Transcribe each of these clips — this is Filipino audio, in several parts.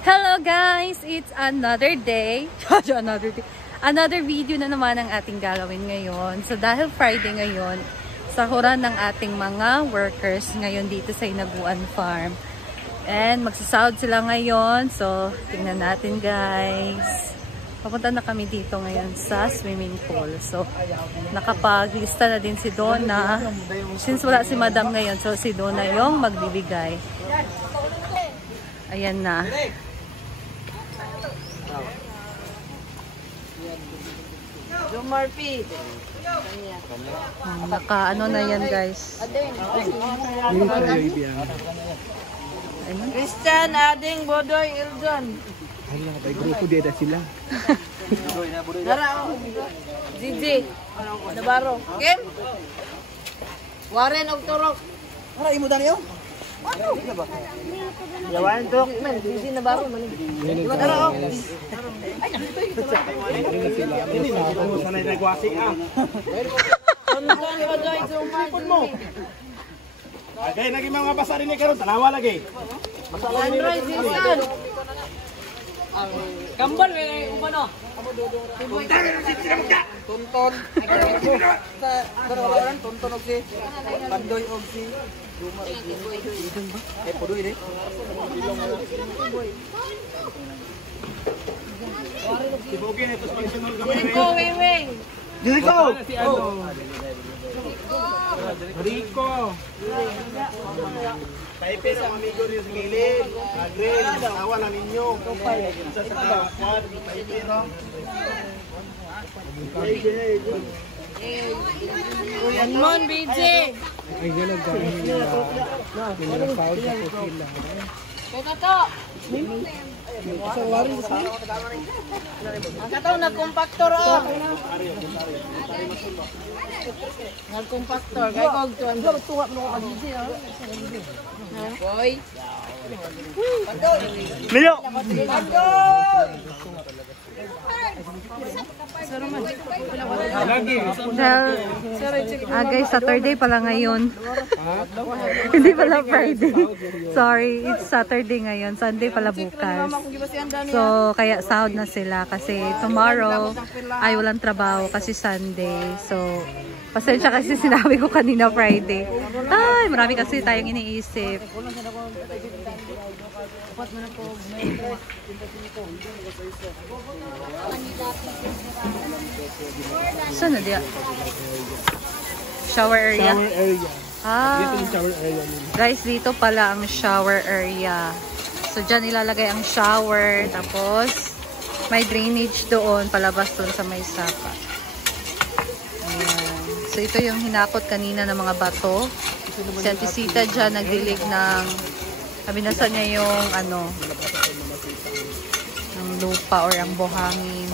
Hello guys! It's another day. Another video na naman ang ating gagawin ngayon. So dahil Friday ngayon, sahuran ng ating mga workers ngayon dito sa Hinaguan Farm. And magsasahod sila ngayon. So tingnan natin guys. Papunta na kami dito ngayon sa swimming pool. So nakapaglista na din si Donna. Since wala si Madam ngayon, so si Donna yung magbibigay. Ayan na. Naka-ano na yan guys. Christian, Ading, Bodoy, Iljon. Ay, may grupo din na sila. Dara, Gigi, Navarro. Kim? Warren, Ogtorok. Para imo dani yo. Yawan, Tok, men. Gigi, Navarro. Dara, oh. Ini sanay nagwasi ah. Agay naging mga basa rin ni karon tanawa lagi. Android, Sisan. Kambal, umano. Tonton. Tonton og si Pandoy og si Dumar. Podoy de. Sibogi na tos pagsunod gamay. Rico, Weweng. Rico. Si ano? Rico. Taipe sa amigo niyo sa gilid. Agrel, tawa na ninyo. Sa kwad, taipe ro. Mon, BJ. Ay galag ka nila. Nila foul sa pila. Kaya to. Sa warin sa Ang kataw nag-compactor oh. Nag-compactor. Kaya kog tuwan. Tuwa mo ka DJ oh. Boy. Milo. Guys, Saturday pala ngayon. Hindi pala Friday. Sorry, it's Saturday ngayon. Sunday pala bukas. So, kaya sahod na sila kasi tomorrow ay walang trabaho kasi Sunday. So, pasensya kasi sinabi ko kanina Friday. Ay, marami kasi tayong iniisip. Saan na diya? Shower area? Shower area. Dito yung shower area nila. Guys, dito pala ang shower area. So, dyan ilalagay ang shower. Tapos, may drainage doon. Palabas doon sa may sapa. Ayan. So, ito yung hinakot kanina ng mga bato. Si Antisita dyan, nagdilig ng kabinasan niya yung ano, ng lupa or ang buhangin.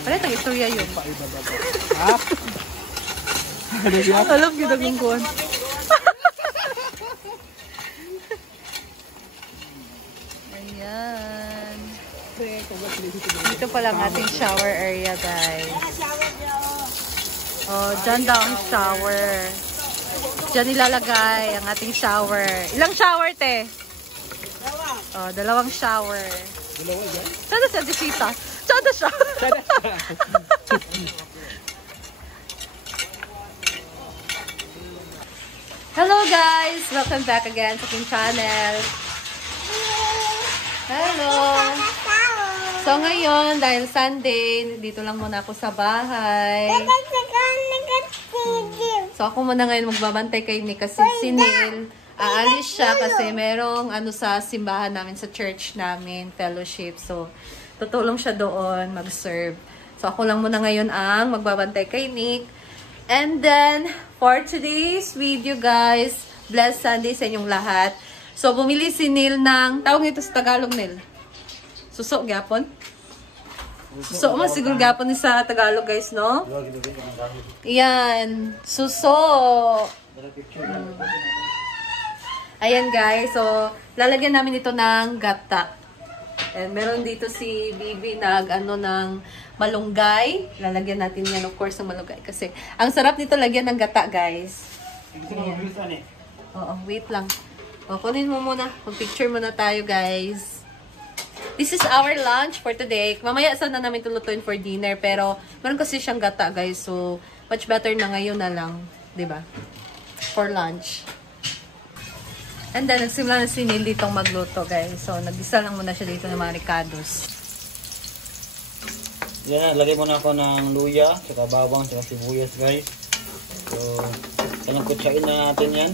Pala, tag-istorya yun. Ha? Alam, ginagungkuhan. Ayan. Dito pala ang ating shower area, guys. Oh, dyan daw ang shower. Dyan ilalagay ang ating shower. Ilang shower, te? Oh, dalawang shower. Dalawa yan? Sada sa disita. Sada siya. Hello guys! Welcome back again sa aking channel. Hello! So ngayon, dahil Sunday, dito lang muna ako sa bahay. So ako muna ngayon magbabantay kay Nick kasi si Neil. Aalis siya kasi merong ano sa simbahan namin, sa church namin, fellowship. So tutulong siya doon mag-serve. So ako lang muna ngayon ang magbabantay kay Nick. And then, for today's video guys, blessed Sunday sa inyong lahat. So bumili si Neil ng, tawag nito sa Tagalog Neil? Suso, gapon? Suso, mas siguro gapon ni sa Tagalog guys, no? Yan, suso. Ayan guys, so lalagyan namin ito ng gata. And meron dito si Bibi nag-ano ng malunggay. Lalagyan natin yan of course ng malunggay kasi ang sarap nito lagyan ng gata guys. Oo, wait lang. O, kunin mo muna. Mag-picture muna tayo guys. this is our lunch for today. Mamaya sana namin tulutuin for dinner, pero meron kasi siyang gata, guys. So, much better na ngayon na lang, 'di ba? For lunch. And then, nagsimula na si Neil ditong magluto, guys. So, nag-isa lang muna siya dito ng mga ricados. Yan, lagay muna ako ng luya, saka bawang, saka sibuyas, guys. So, kanang kutsain na natin yan.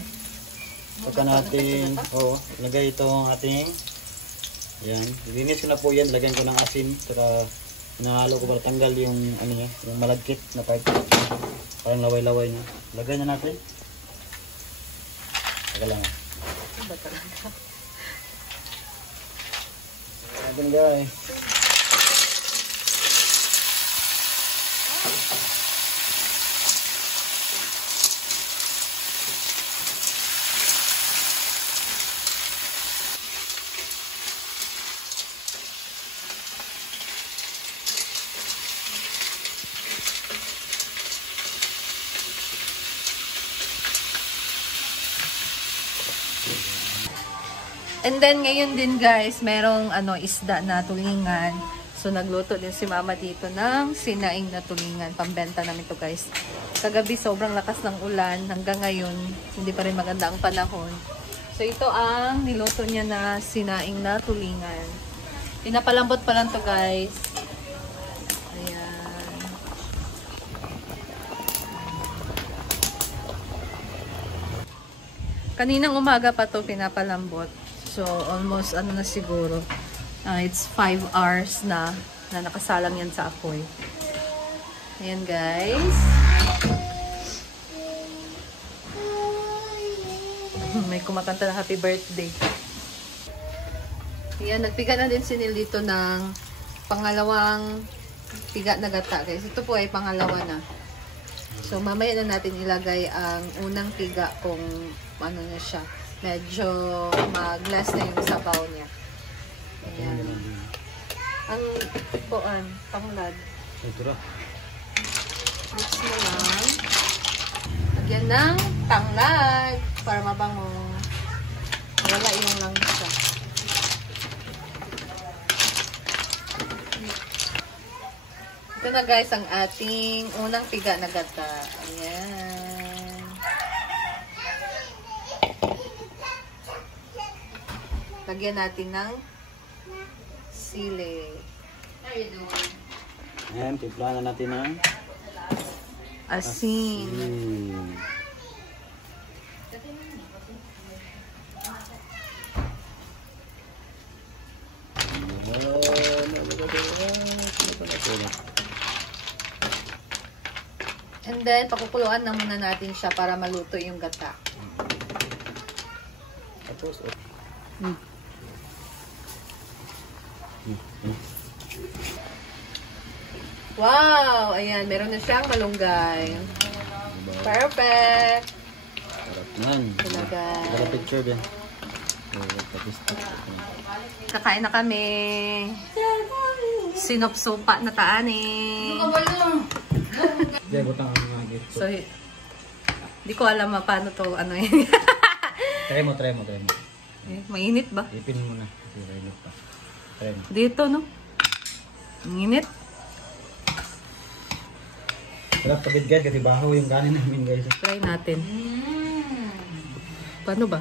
Saka natin, lagay itong ating, yan. Linis ko na po yan, lagyan ko ng asin, saka hinahalo ko para tanggal yung, ano yan, yung malagkit na part. Parang laway-laway niya. Lagay na natin. Saka lang. Ayan, guys. And then, ngayon din guys, merong isda na tulingan. So, nagluto din si mama dito ng sinaing na tulingan. Pambenta namin to guys. Kagabi, sobrang lakas ng ulan. Hanggang ngayon, hindi pa rin maganda ang panahon. So, ito ang niluto niya na sinaing na tulingan. Pinapalambot pa lang to guys. Ayan. Kaninang umaga pa to pinapalambot. So, almost, na siguro, it's 5 hours na nakasalang yan sa apoy. Ayan, guys. May kumakanta na happy birthday. Ayan, nagpiga na din si Neil dito ng pangalawang piga na gata, guys. Ito po ay pangalawa na. So, mamaya na natin ilagay ang unang piga kung ano na siya. Medyo mag-less na yung sabaw niya. Ayan. Ang panglad. Ito na. Mix mo lang. Lagyan ng tanglad para mabango. Wala yung lang siya. Ito na guys ang ating unang piga na gata. Ayan. Lagyan natin ng sili. Ayan, timpla na natin ng asin. And then, pakukuluan na muna natin siya para maluto yung gata. Tapos, Wow! Ayan, meron na siyang malunggay. Perfect! sarap nan. Talaga. Para picture din. Kakain na kami. Sinopsopa na taan eh. So, di ko alam paano to, yun. Try mo. Eh, mainit ba? Ipin mo na. Kasi mainit pa. Try mo. Dito, no? Mainit. Sarap pagid guys, kasi baho yung kanin namin guys. Try natin. Paano ba?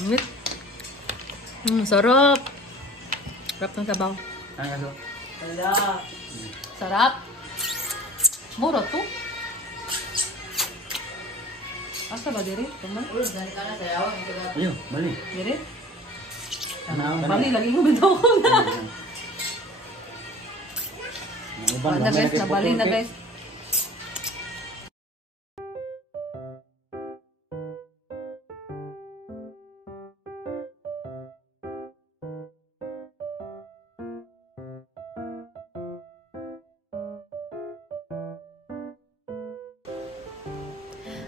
Mainit. Sarap. Sarap ng sabaw. Ano? Sarap. Mura to. Asa ba diri? Tama? Ayun, bali. Diri? Ano? Bali, lagi mo bitaw ko na. Na guys, nabali na guys.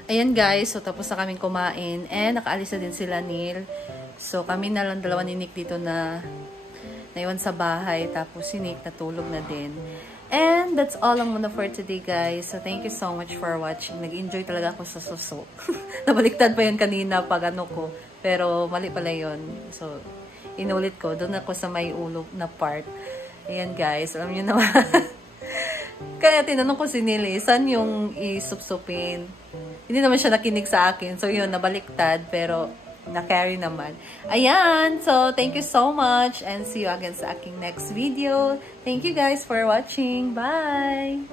Ayan guys, so tapos na kaming kumain and nakaalis na din sila Neil. So kami na lang dalawa ni Nick dito na naiwan sa bahay, tapos si Nick natulog na din. And that's all lang muna for today, guys. So, thank you so much for watching. Nag-enjoy talaga ako sa suso. Nabaliktad pa yun kanina pag ano ko. Pero, mali pala yun. So, inulit ko. Doon ako sa may ulo na part. Ayan, guys. Alam nyo naman. Kaya tinanong ko si Nili, saan yung isupsupin? Hindi naman siya nakinig sa akin. So, yun, nabaliktad. Pero, na-carry naman. Ayan. So, thank you so much. And see you again sa aking next video. Thank you guys for watching. Bye!